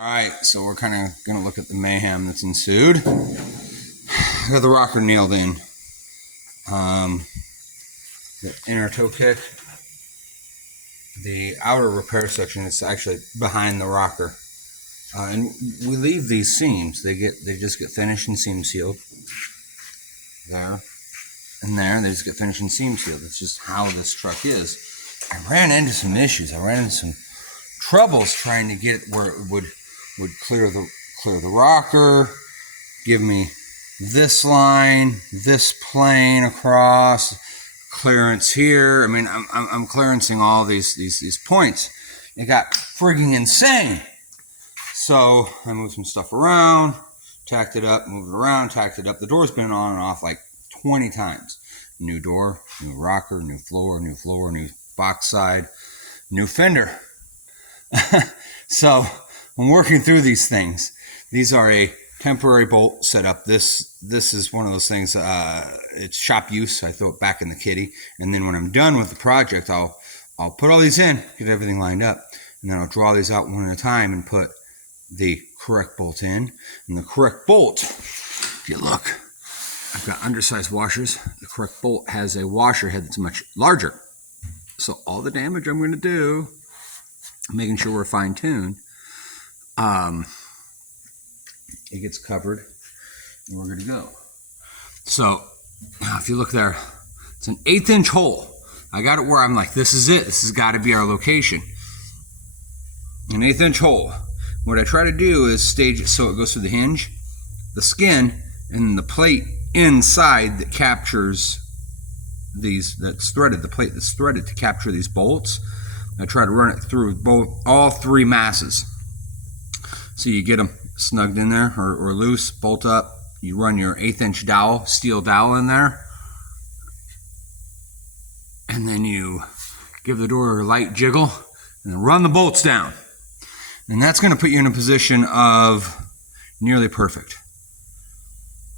Alright, so we're kind of going to look at the mayhem that's ensued. I got the rocker nailed in. The inner toe kick. The outer repair section is actually behind the rocker. And we leave these seams. They just get finished and seam sealed. There. And there, they just get finished and seam sealed. That's just how this truck is. I ran into some issues. I ran into some troubles trying to get where it would clear the rocker, give me this line, this plane across, clearance here. I mean, I'm clearancing all these points. It got frigging insane. So I moved some stuff around, tacked it up, moved it around, tacked it up. The door's been on and off like 20 times. New door, new rocker, new floor, new box side, new fender. So I'm working through these things. These are a temporary bolt setup. This is one of those things, it's shop use. I throw it back in the kitty. And then when I'm done with the project, I'll put all these in, get everything lined up. And then I'll draw these out one at a time and put the correct bolt in. And the correct bolt, if you look, I've got undersized washers. The correct bolt has a washer head that's much larger. So all the damage I'm going to do, making sure we're fine-tuned, it gets covered and we're good to go. So now if you look there, it's an 1/8 inch hole. I got it where I'm like, this is it. This has got to be our location. An 1/8 inch hole. What I try to do is stage it so it goes through the hinge, the skin, and the plate inside that captures these, that's threaded, the plate that's threaded to capture these bolts. I try to run it through all three masses. So you get them snugged in there or loose, bolt up. You run your 1/8 inch dowel, steel dowel in there. And then you give the door a light jiggle and then run the bolts down. And that's going to put you in a position of nearly perfect.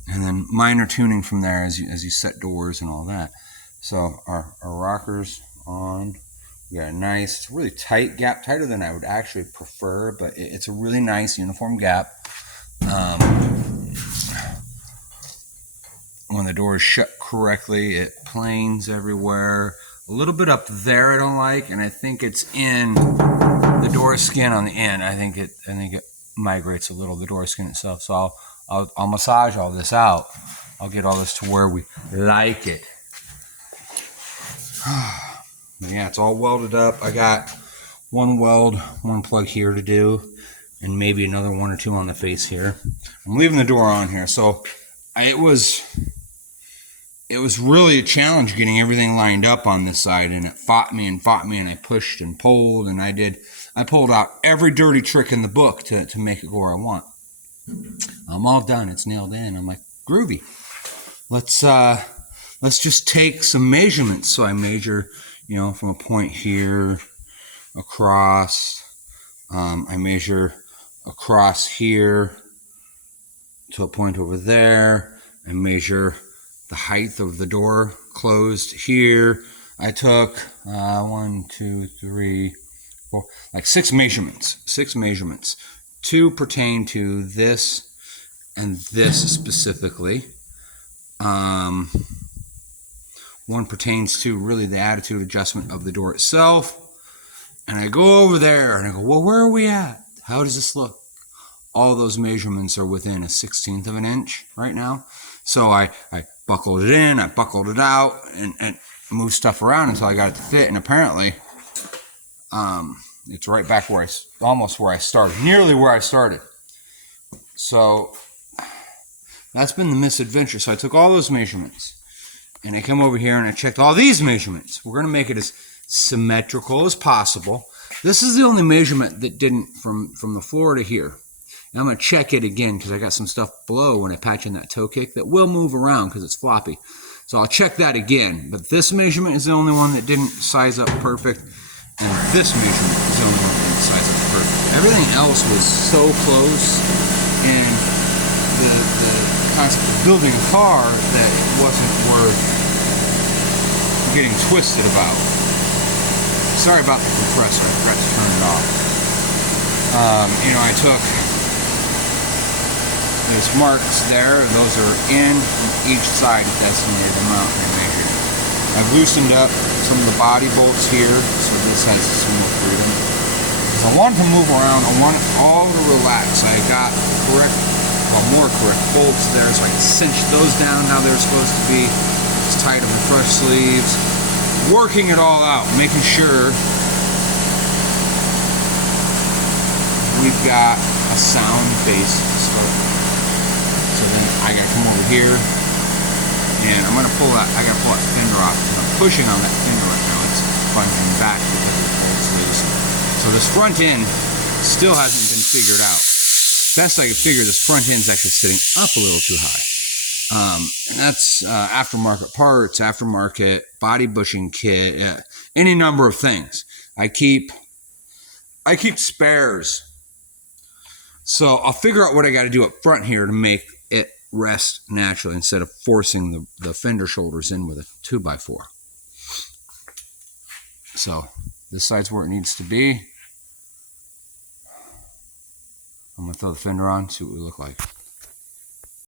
And then minor tuning from there as you set doors and all that. So our rockers on. We got a nice, it's a really tight gap, tighter than I would actually prefer, but it's a really nice uniform gap. When the door is shut correctly, it planes everywhere. A little bit up there I don't like, and I think it's in the door skin on the end. I think it migrates a little, the door skin itself. So I'll massage all this out. I'll get all this to where we like it. Yeah, it's all welded up. I got one weld, one plug here to do, and maybe another one or two on the face here. I'm leaving the door on here. So it was really a challenge getting everything lined up on this side, and it fought me, and I pushed and pulled, and I pulled out every dirty trick in the book to make it go where I want. I'm all done. It's nailed in. I'm like, groovy. Let's just take some measurements. So I measure, from a point here across. I measure across here to a point over there. I measure the height of the door closed here. I took 1, 2, 3, 4, like 6 measurements. 6 measurements. 2 pertain to this and this specifically. 1 pertains to really the attitude adjustment of the door itself. And I go over there and I go, well, where are we at? How does this look? All those measurements are within a 1/16 of an inch right now. So I buckled it in, I buckled it out, and moved stuff around until I got it to fit. And apparently, it's right back almost where I started, nearly where I started. So that's been the misadventure. So I took all those measurements. And I come over here and I checked all these measurements. We're going to make it as symmetrical as possible. This is the only measurement that didn't from the floor to here. And I'm going to check it again because I got some stuff below when I patch in that toe kick that will move around because it's floppy. So I'll check that again. But this measurement is the only one that didn't size up perfect. And this measurement is the only one that didn't size up perfect. Everything else was so close. And the concept of building a car that it wasn't worth getting twisted about. Sorry about the compressor. I forgot to turn it off. I took there's marks there. Those are in each side at the estimated amount I measured. I've loosened up some of the body bolts here, so this has some more freedom. So I want to move around. I want it all to relax. I got more correct bolts there, so I can cinch those down how they're supposed to be. Just tight on the crush sleeves. Working it all out, making sure we've got a sound base to start with. So then I gotta come over here and I gotta pull that fender off, and I'm pushing on that fender right now. It's plunging back because of the bolts loose. So this front end still hasn't been figured out. Best I could figure, this front end's actually sitting up a little too high. And that's aftermarket parts, aftermarket body bushing kit, any number of things. I keep spares. So I'll figure out what I got to do up front here to make it rest naturally instead of forcing the fender shoulders in with a 2x4. So this side's where it needs to be. I'm going to throw the fender on, see what we look like.